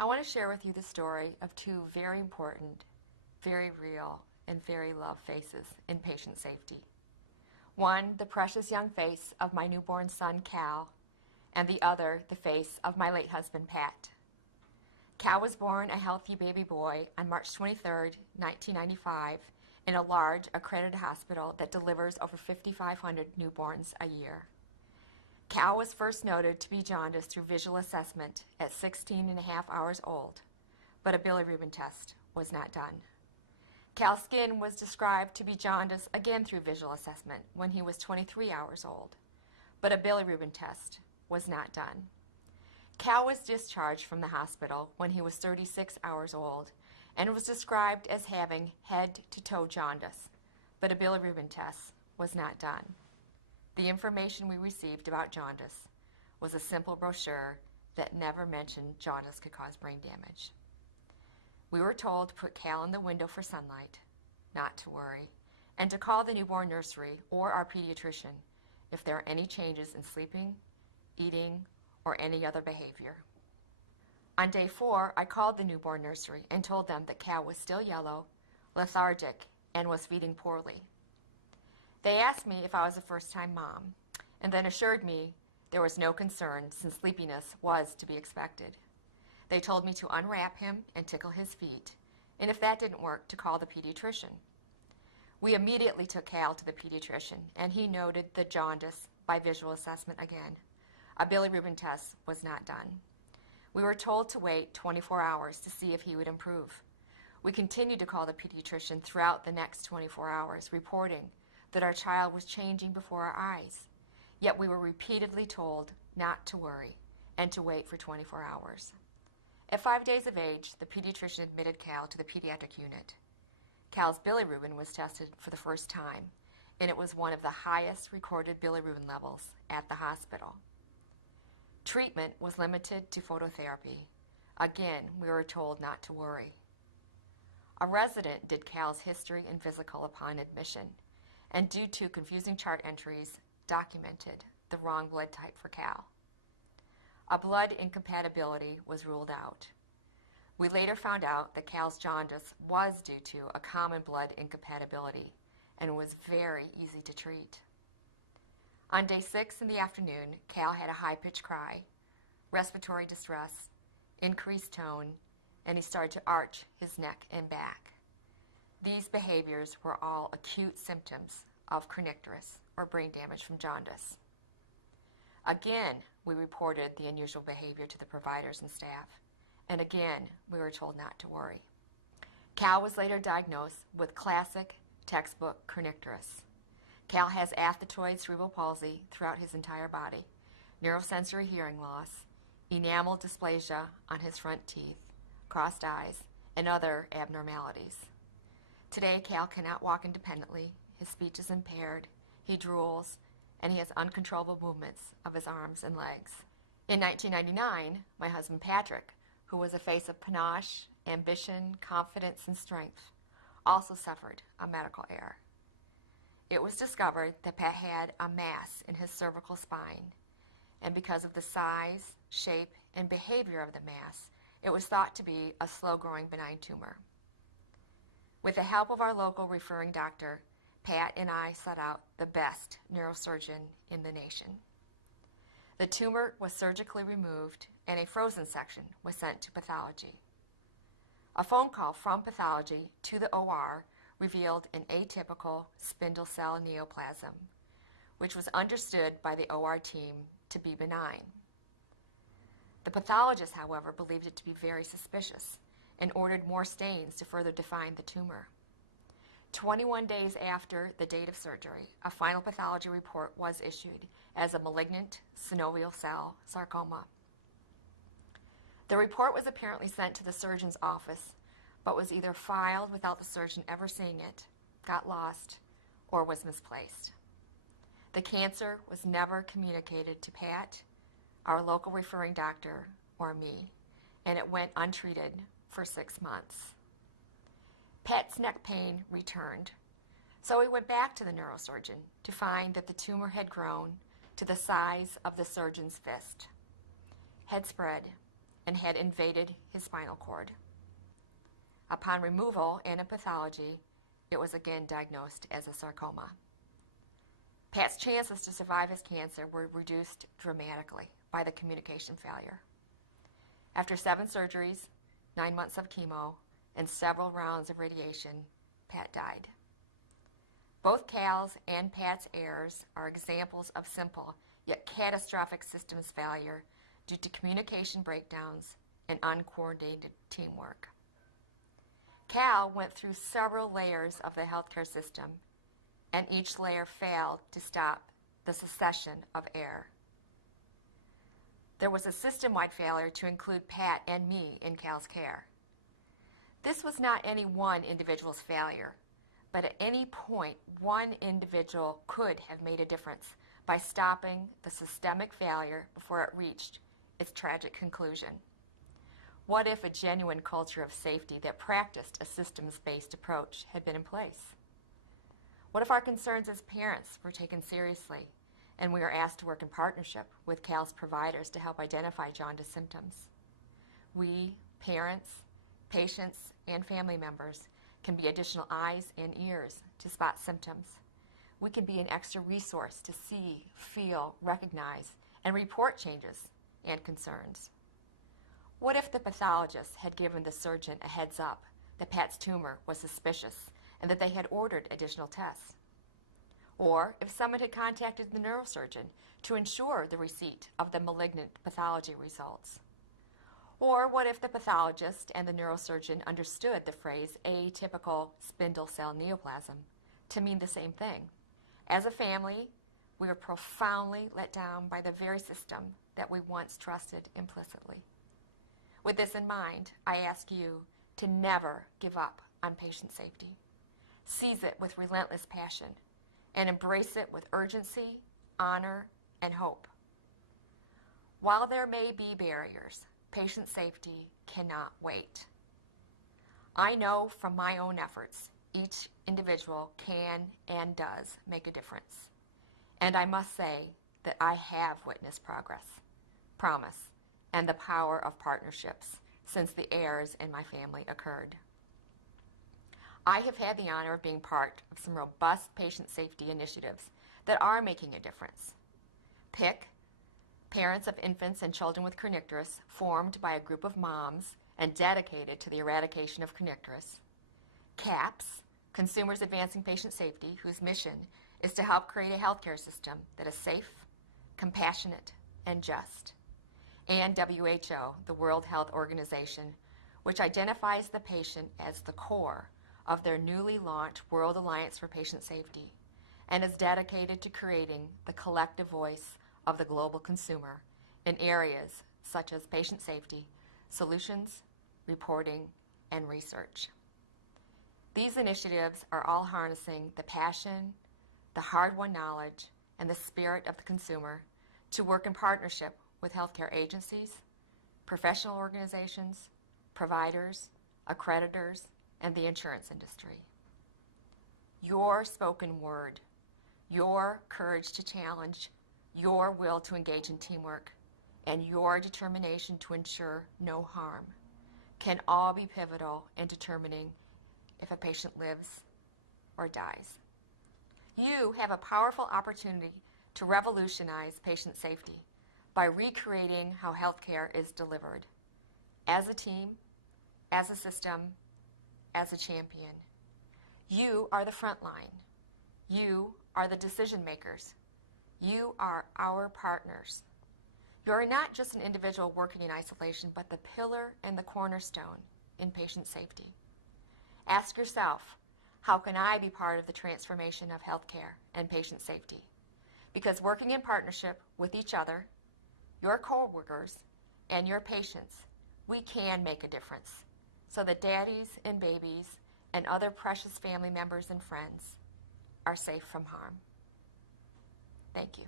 I want to share with you the story of two very important, very real, and very loved faces in patient safety. One, the precious young face of my newborn son, Cal, and the other, the face of my late husband, Pat. Cal was born a healthy baby boy on March 23, 1995, in a large, accredited hospital that delivers over 5,500 newborns a year. Cal was first noted to be jaundiced through visual assessment at 16 and a half hours old, but a bilirubin test was not done. Cal's skin was described to be jaundiced again through visual assessment when he was 23 hours old, but a bilirubin test was not done. Cal was discharged from the hospital when he was 36 hours old and was described as having head-to-toe jaundice, but a bilirubin test was not done. The information we received about jaundice was a simple brochure that never mentioned jaundice could cause brain damage. We were told to put Cal in the window for sunlight, not to worry, and to call the newborn nursery or our pediatrician if there are any changes in sleeping, eating, or any other behavior. On day 4, I called the newborn nursery and told them that Cal was still yellow, lethargic, and was feeding poorly. They asked me if I was a first-time mom, and then assured me there was no concern since sleepiness was to be expected. They told me to unwrap him and tickle his feet, and if that didn't work, to call the pediatrician. We immediately took Cal to the pediatrician, and he noted the jaundice by visual assessment again. A bilirubin test was not done. We were told to wait 24 hours to see if he would improve. We continued to call the pediatrician throughout the next 24 hours, reporting that our child was changing before our eyes. Yet we were repeatedly told not to worry and to wait for 24 hours. At 5 days of age, the pediatrician admitted Cal to the pediatric unit. Cal's bilirubin was tested for the first time, and it was one of the highest recorded bilirubin levels at the hospital. Treatment was limited to phototherapy. Again, we were told not to worry. A resident did Cal's history and physical upon admission, and due to confusing chart entries, documented the wrong blood type for Cal. A blood incompatibility was ruled out. We later found out that Cal's jaundice was due to a common blood incompatibility and was very easy to treat. On day 6 in the afternoon, Cal had a high-pitched cry, respiratory distress, increased tone, and he started to arch his neck and back. These behaviors were all acute symptoms of kernicterus, or brain damage from jaundice. Again, we reported the unusual behavior to the providers and staff, and again, we were told not to worry. Cal was later diagnosed with classic textbook kernicterus. Cal has athetoid cerebral palsy throughout his entire body, neurosensory hearing loss, enamel dysplasia on his front teeth, crossed eyes, and other abnormalities. Today, Cal cannot walk independently, his speech is impaired, he drools, and he has uncontrollable movements of his arms and legs. In 1999, my husband Patrick, who was a face of panache, ambition, confidence, and strength, also suffered a medical error. It was discovered that Pat had a mass in his cervical spine, and because of the size, shape, and behavior of the mass, it was thought to be a slow-growing benign tumor. With the help of our local referring doctor, Pat and I sought out the best neurosurgeon in the nation. The tumor was surgically removed and a frozen section was sent to pathology. A phone call from pathology to the OR revealed an atypical spindle cell neoplasm, which was understood by the OR team to be benign. The pathologist, however, believed it to be very suspicious and ordered more stains to further define the tumor. 21 days after the date of surgery, a final pathology report was issued as a malignant synovial cell sarcoma. The report was apparently sent to the surgeon's office, but was either filed without the surgeon ever seeing it, got lost, or was misplaced. The cancer was never communicated to Pat, our local referring doctor, or me, and it went untreated for 6 months. Pat's neck pain returned, so we went back to the neurosurgeon to find that the tumor had grown to the size of the surgeon's fist, had spread, and had invaded his spinal cord. Upon removal and a pathology, it was again diagnosed as a sarcoma. Pat's chances to survive his cancer were reduced dramatically by the communication failure. After 7 surgeries, 9 months of chemo, and several rounds of radiation, Pat died. Both Cal's and Pat's errors are examples of simple yet catastrophic systems failure due to communication breakdowns and uncoordinated teamwork. Cal went through several layers of the healthcare system, and each layer failed to stop the succession of error. There was a system-wide failure to include Pat and me in Cal's care. This was not any one individual's failure, but at any point, one individual could have made a difference by stopping the systemic failure before it reached its tragic conclusion. What if a genuine culture of safety that practiced a systems-based approach had been in place? What if our concerns as parents were taken seriously and we were asked to work in partnership with Cal's providers to help identify jaundice symptoms? We, parents, patients, and family members can be additional eyes and ears to spot symptoms. We can be an extra resource to see, feel, recognize, and report changes and concerns. What if the pathologist had given the surgeon a heads up that Pat's tumor was suspicious and that they had ordered additional tests? Or if someone had contacted the neurosurgeon to ensure the receipt of the malignant pathology results? Or what if the pathologist and the neurosurgeon understood the phrase atypical spindle cell neoplasm to mean the same thing? As a family, we were profoundly let down by the very system that we once trusted implicitly. With this in mind, I ask you to never give up on patient safety. Seize it with relentless passion and embrace it with urgency, honor, and hope. While there may be barriers, patient safety cannot wait. I know from my own efforts, each individual can and does make a difference. And I must say that I have witnessed progress, promise, and the power of partnerships since the errors in my family occurred. I have had the honor of being part of some robust patient safety initiatives that are making a difference. PIC, Parents of Infants and Children with Kernicterus, formed by a group of moms and dedicated to the eradication of kernicterus. CAPS, Consumers Advancing Patient Safety, whose mission is to help create a healthcare system that is safe, compassionate, and just. And WHO, the World Health Organization, which identifies the patient as the core of their newly launched World Alliance for Patient Safety and is dedicated to creating the collective voice of the global consumer in areas such as patient safety, solutions, reporting, and research. These initiatives are all harnessing the passion, the hard-won knowledge, and the spirit of the consumer to work in partnership with healthcare agencies, professional organizations, providers, accreditors, and the insurance industry. Your spoken word, your courage to challenge, your will to engage in teamwork, and your determination to ensure no harm can all be pivotal in determining if a patient lives or dies. You have a powerful opportunity to revolutionize patient safety by recreating how healthcare is delivered, as a team, as a system, as a champion. You are the front line. You are the decision makers. You are our partners. You are not just an individual working in isolation, but the pillar and the cornerstone in patient safety. Ask yourself, how can I be part of the transformation of healthcare and patient safety? Because working in partnership with each other, your co-workers, and your patients, we can make a difference so that daddies and babies and other precious family members and friends are safe from harm. Thank you.